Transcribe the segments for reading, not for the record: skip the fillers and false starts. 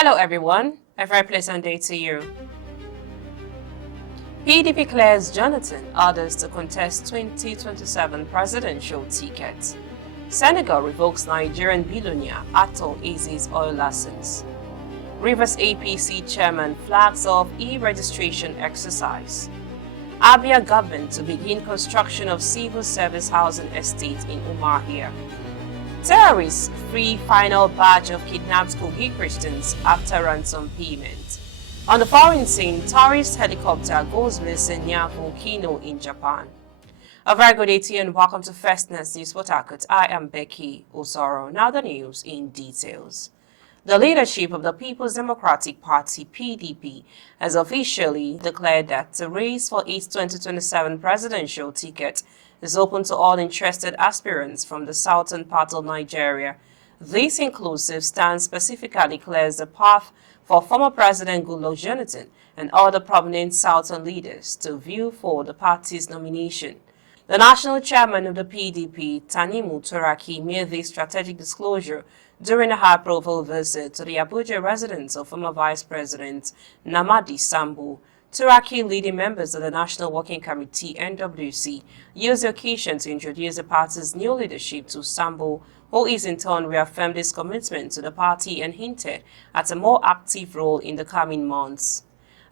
Hello everyone, a very pleasant day to you. PDP clears Jonathan orders to contest 2027 presidential ticket. Senegal revokes Nigerian billionaire Ato Eze's oil license. Rivers APC chairman flags off e-registration exercise. Abia government to begin construction of civil service housing estate in Umuahia. Terrorists free final batch of kidnapped Kogi Christians after ransom payment. On the foreign scene, tourist helicopter goes missing near volcano in Japan. A very good day to you and welcome to First News Port Harcourt. I am Becky Osoro. Now the news in details. The leadership of the People's Democratic Party, PDP, has officially declared that the race for its 2027 presidential ticket is open to all interested aspirants from the southern part of Nigeria. This inclusive stance specifically clears the path for former President Goodluck Jonathan and other prominent southern leaders to view for the party's nomination. The national chairman of the PDP, Tanimu Turaki, made this strategic disclosure during a high-profile visit to the Abuja residence of former Vice President Namadi Sambu. Turaki leading members of the National Working Committee (NWC) used the occasion to introduce the party's new leadership to Sambu, who is in turn reaffirmed his commitment to the party and hinted at a more active role in the coming months.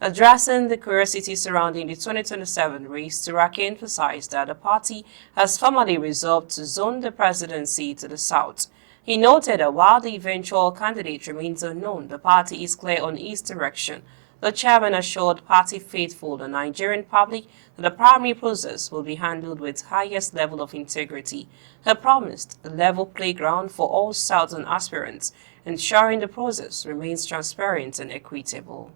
Addressing the curiosity surrounding the 2027 race, Turaki emphasized that the party has formally resolved to zone the presidency to the south. He noted that while the eventual candidate remains unknown, the party is clear on its direction. The chairman assured party faithful the Nigerian public that the primary process will be handled with highest level of integrity. He promised a level playground for all southern aspirants, ensuring the process remains transparent and equitable.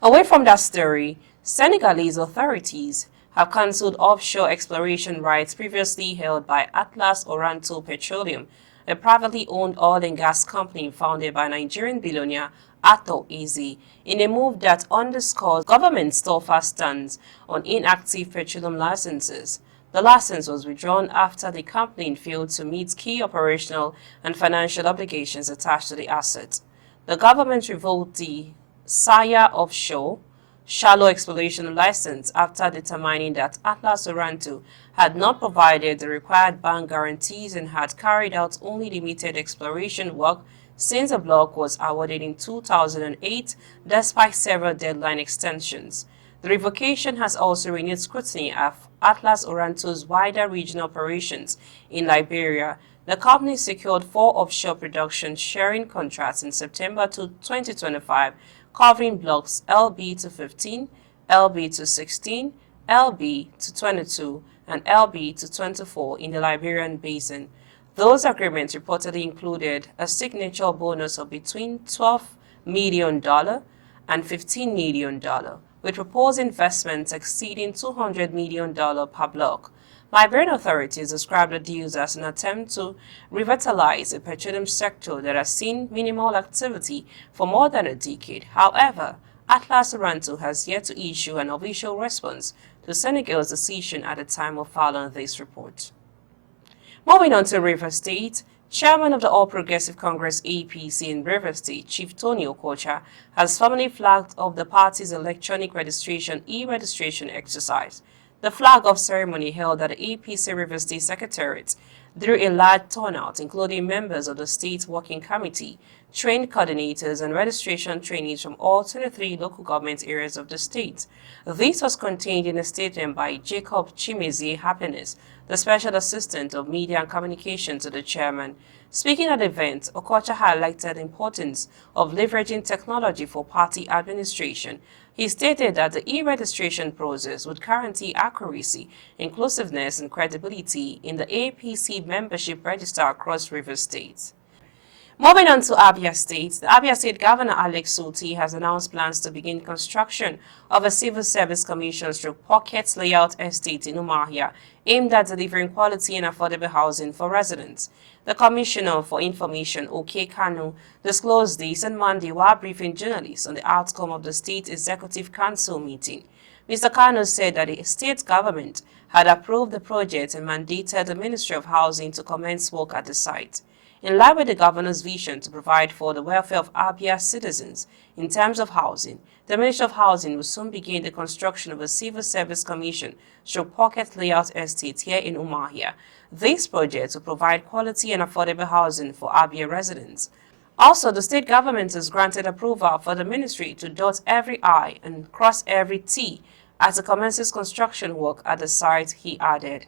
Away from that story, Senegalese authorities have cancelled offshore exploration rights previously held by Atlas Oranto Petroleum, a privately owned oil and gas company founded by Nigerian billionaire Ato Eze, in a move that underscores government's steadfast stance on inactive petroleum licenses. The license was withdrawn after the company failed to meet key operational and financial obligations attached to the asset. The government revoked the Saya offshore shallow exploration license after determining that Atlas Oranto had not provided the required bank guarantees and had carried out only limited exploration work since the block was awarded in 2008 despite several deadline extensions. The revocation has also renewed scrutiny of Atlas Oranto's wider regional operations in Liberia. The company secured 4 offshore production sharing contracts in September 2025, covering blocks LB to 15, LB to 16, LB to 22, and LB to 24 in the Liberian basin. Those agreements reportedly included a signature bonus of between $12 million and $15 million, with proposed investments exceeding $200 million per block. Liberian authorities described the deals as an attempt to revitalize a petroleum sector that has seen minimal activity for more than a decade. However, Atlas Oranto has yet to issue an official response to Senegal's decision at the time of filing this report. Moving on to Rivers State, Chairman of the All Progressive Congress APC in Rivers State, Chief Tony Okocha, has formally flagged off the party's electronic registration e-registration exercise. The flag-off ceremony held at the APC Rivers State Secretariat drew a large turnout, including members of the State Working Committee, trained coordinators, and registration trainees from all 23 local government areas of the state. This was contained in a statement by Jacob Chimezie Happiness, the Special Assistant of Media and Communication to the chairman. Speaking at the event, Okocha highlighted the importance of leveraging technology for party administration. He stated that the e-registration process would guarantee accuracy, inclusiveness, and credibility in the APC membership register across Rivers State. Moving on to Abia State, the Abia State Governor Alex Soti has announced plans to begin construction of a civil service commission/pocket layout estate in Umuahia, aimed at delivering quality and affordable housing for residents. The Commissioner for Information, OK Kanu, disclosed this on Monday while briefing journalists on the outcome of the State Executive Council meeting. Mr. Kanu said that the state government had approved the project and mandated the Ministry of Housing to commence work at the site. in line with the governor's vision to provide for the welfare of Abia citizens. In terms of housing, the Ministry of Housing will soon begin the construction of a civil service commission pocket layout estate here in Umuahia. These projects will provide quality and affordable housing for Abia residents. Also, the state government has granted approval for the ministry to dot every I and cross every T as it commences construction work at the site, he added.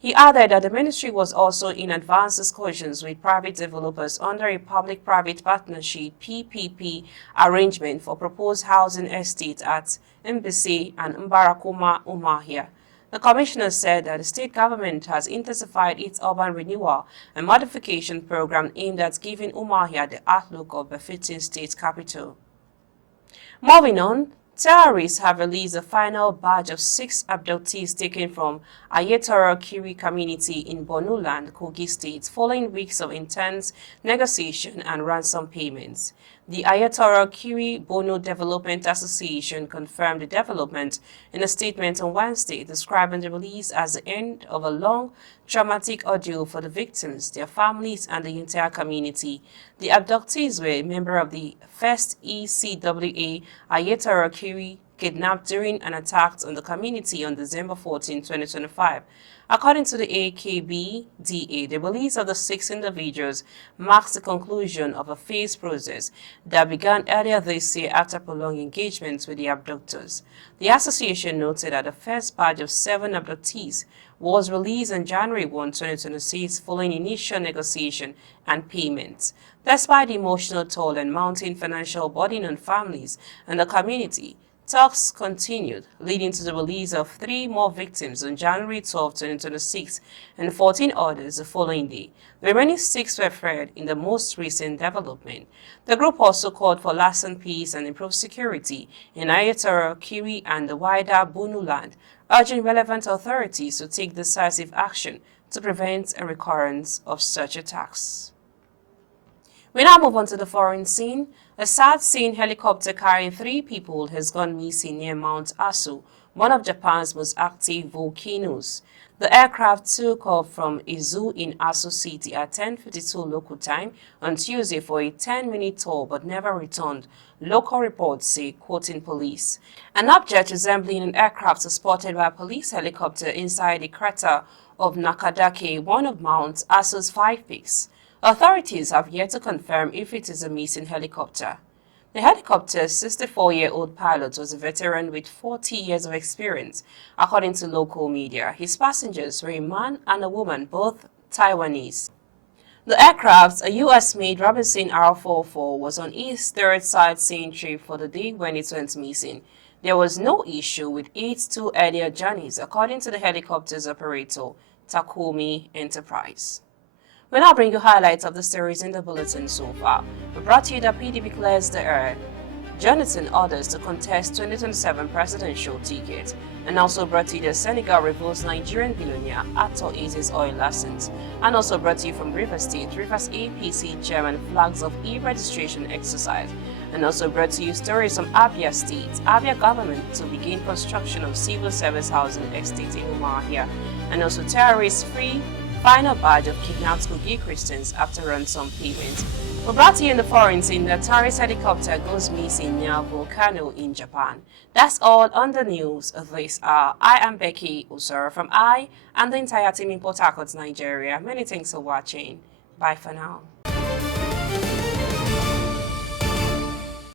He added that the ministry was also in advanced discussions with private developers under a public-private partnership (PPP) arrangement for proposed housing estates at Mbisi and Mbarakuma, Umuahia. The commissioner said that the state government has intensified its urban renewal and modification program aimed at giving Umuahia the outlook of befitting state capital. Moving on, terrorists have released the final batch of 6 abductees taken from Ayetoro Kiri community in Bonuland, Kogi State, following weeks of intense negotiation and ransom payments. The Ayetoro Kiri Bono Development Association confirmed the development in a statement on Wednesday, describing the release as the end of a long, traumatic ordeal for the victims, their families, and the entire community. The abductees were a member of the 1st ECWA Ayetoro Kiri, kidnapped during an attack on the community on December 14, 2025. According to the AKBDA, the release of the 6 individuals marks the conclusion of a phased process that began earlier this year after prolonged engagements with the abductors. The association noted that the first batch of 7 abductees was released on January 1, 2026 following initial negotiation and payments. Despite the emotional toll and mounting financial burden on families and the community, talks continued, leading to the release of 3 more victims on January 12, 2026, and 14 others the following day. The remaining 6 were freed in the most recent development. The group also called for lasting peace and improved security in Ayetoro, Kiri, and the wider Bunu land, urging relevant authorities to take decisive action to prevent a recurrence of such attacks. We now move on to the foreign scene. A sad-scene helicopter carrying 3 people has gone missing near Mount Aso, one of Japan's most active volcanoes. The aircraft took off from a zoo in Aso City at 10:52 local time on Tuesday for a 10-minute tour but never returned, local reports say, quoting police. An object resembling an aircraft was spotted by a police helicopter inside the crater of Nakadake, one of Mount Aso's 5 peaks. Authorities have yet to confirm if it is a missing helicopter. The helicopter's 64-year-old pilot was a veteran with 40 years of experience, according to local media. His passengers were a man and a woman, both Taiwanese. The aircraft, a U.S.-made Robinson R44, was on its 3rd sightseeing trip for the day when it went missing. There was no issue with its 2 earlier journeys, according to the helicopter's operator, Takumi Enterprise. We now bring you highlights of the stories in the bulletin so far. We brought you that PDP clears the air, Jonathan orders to contest 2027 presidential ticket, and also brought you that Senegal reveals Nigerian billionaire Ato Eze's oil license, and also brought you from Rivers State, Rivers APC chairman flags of e-registration exercise, and also brought to you stories from Abia State, Abia government to begin construction of civil service housing estate in Umuahia, and also terrorist-free final batch of kidnapped Kogi Christians after ransom payment. We brought to you in the foreign scene that tourist helicopter goes missing near volcano in Japan. That's all on the news this hour. I am Becky Usoro from I and the entire team in Port Harcourt, Nigeria. Many thanks for watching. Bye for now.